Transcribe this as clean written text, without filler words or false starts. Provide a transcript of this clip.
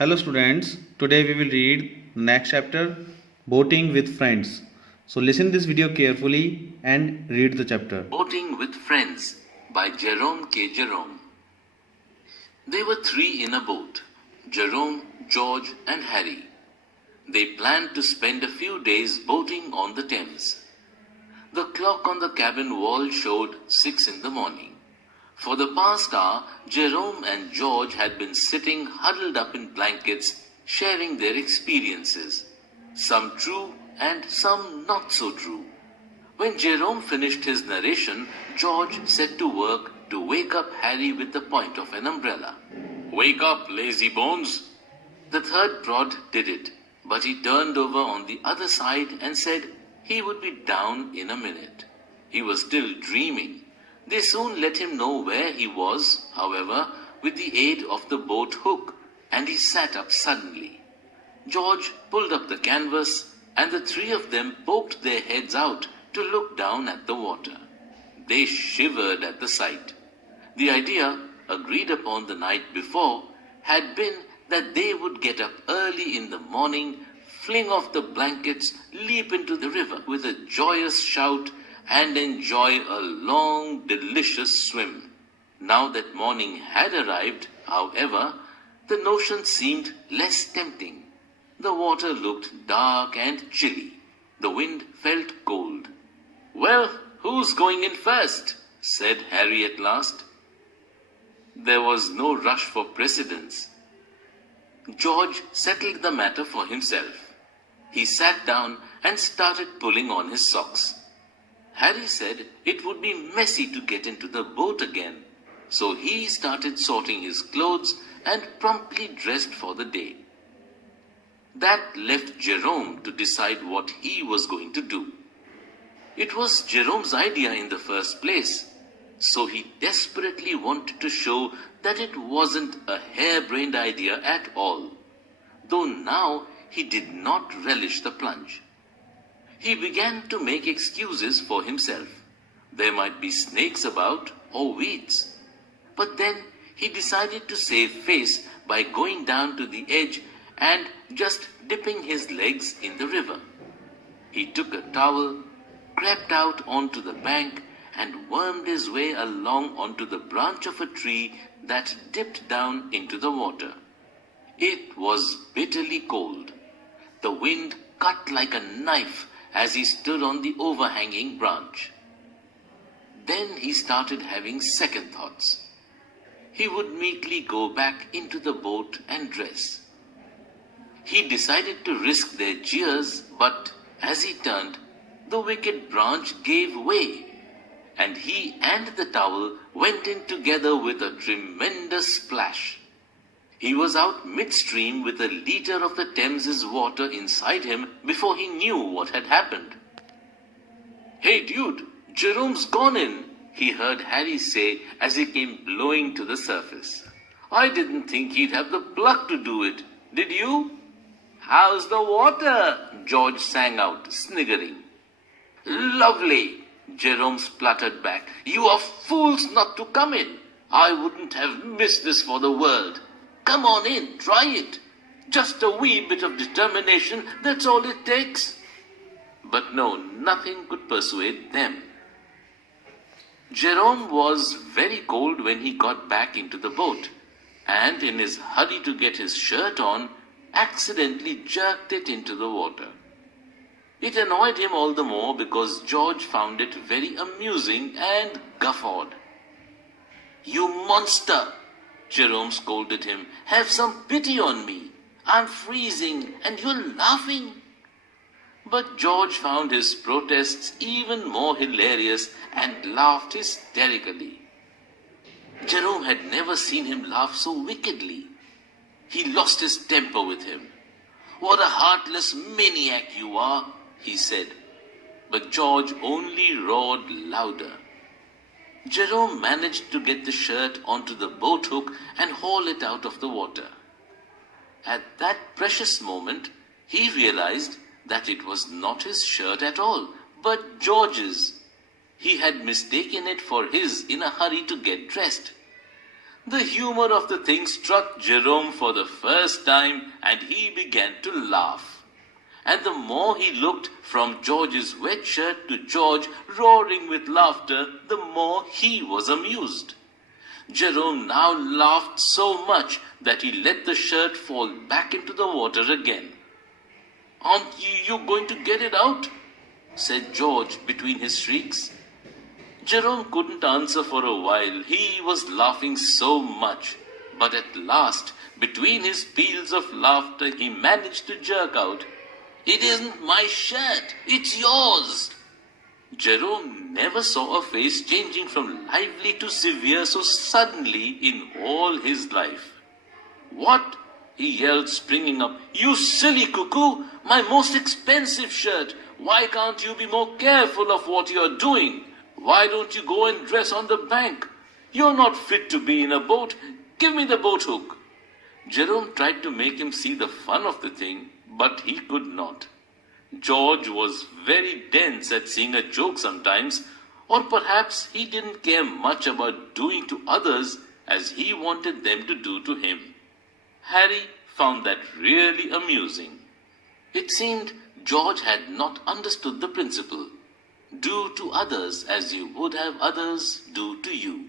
Hello students, today we will read next chapter, Boating with Friends. So listen this video carefully and read the chapter. Boating with Friends by Jerome K. Jerome. There were three in a boat, Jerome, George and Harry. They planned to spend a few days boating on the Thames. The clock on the cabin wall showed 6 in the morning. For the past hour, Jerome and George had been sitting huddled up in blankets, sharing their experiences, some true and some not so true. When Jerome finished his narration, George set to work to wake up Harry with the point of an umbrella. "Wake up, lazy bones!" The third prod did it, but he turned over on the other side and said he would be down in a minute. He was still dreaming. They soon let him know where he was, however, with the aid of the boat hook, and he sat up suddenly. George pulled up the canvas, and the three of them poked their heads out to look down at the water. They shivered at the sight. The idea, agreed upon the night before, had been that they would get up early in the morning, fling off the blankets, leap into the river with a joyous shout, and enjoy a long, delicious swim. Now that morning had arrived, however, the notion seemed less tempting. The water looked dark and chilly. The wind felt cold. "Well, who's going in first?" said Harry at last. There was no rush for precedence. George settled the matter for himself. He sat down and started pulling on his socks. Harry said it would be messy to get into the boat again, so he started sorting his clothes and promptly dressed for the day. That left Jerome to decide what he was going to do. It was Jerome's idea in the first place, so he desperately wanted to show that it wasn't a harebrained idea at all, though now he did not relish the plunge. He began to make excuses for himself. There might be snakes about or weeds. But then he decided to save face by going down to the edge and just dipping his legs in the river. He took a towel, crept out onto the bank, and wormed his way along onto the branch of a tree that dipped down into the water. It was bitterly cold. The wind cut like a knife as he stood on the overhanging branch. Then he started having second thoughts. He would meekly go back into the boat and dress. He decided to risk their jeers, but as he turned, the wicked branch gave way, and he and the towel went in together with a tremendous splash. He was out midstream with a liter of the Thame's water inside him before he knew what had happened. "Hey dude, Jerome's gone in," he heard Harry say as he came blowing to the surface. "I didn't think he'd have the pluck to do it. Did you?" "How's the water?" George sang out, sniggering. "Lovely," Jerome spluttered back. "You are fools not to come in. I wouldn't have missed this for the world. Come on in, try it. Just a wee bit of determination, that's all it takes." But no, nothing could persuade them. Jerome was very cold when he got back into the boat, and in his hurry to get his shirt on, accidentally jerked it into the water. It annoyed him all the more because George found it very amusing and guffawed. "You monster!" Jerome scolded him. "Have some pity on me. I'm freezing and you're laughing." But George found his protests even more hilarious and laughed hysterically. Jerome had never seen him laugh so wickedly. He lost his temper with him. "What a heartless maniac you are," he said. But George only roared louder. Jerome managed to get the shirt onto the boat hook and haul it out of the water. At that precious moment, he realized that it was not his shirt at all, but George's. He had mistaken it for his in a hurry to get dressed. The humor of the thing struck Jerome for the first time, and he began to laugh. And the more he looked from George's wet shirt to George roaring with laughter, the more he was amused. Jerome now laughed so much that he let the shirt fall back into the water again. "Aren't you going to get it out?" said George between his shrieks. Jerome couldn't answer for a while. He was laughing so much. But at last, between his peals of laughter, he managed to jerk out, "It isn't my shirt, it's yours." Jerome never saw a face changing from lively to severe so suddenly in all his life. "What?" he yelled, springing up. "You silly cuckoo! My most expensive shirt! Why can't you be more careful of what you're doing? Why don't you go and dress on the bank? You're not fit to be in a boat. Give me the boat hook." Jerome tried to make him see the fun of the thing, but he could not. George was very dense at seeing a joke sometimes, or perhaps he didn't care much about doing to others as he wanted them to do to him. Harry found that really amusing. It seemed George had not understood the principle. Do to others as you would have others do to you.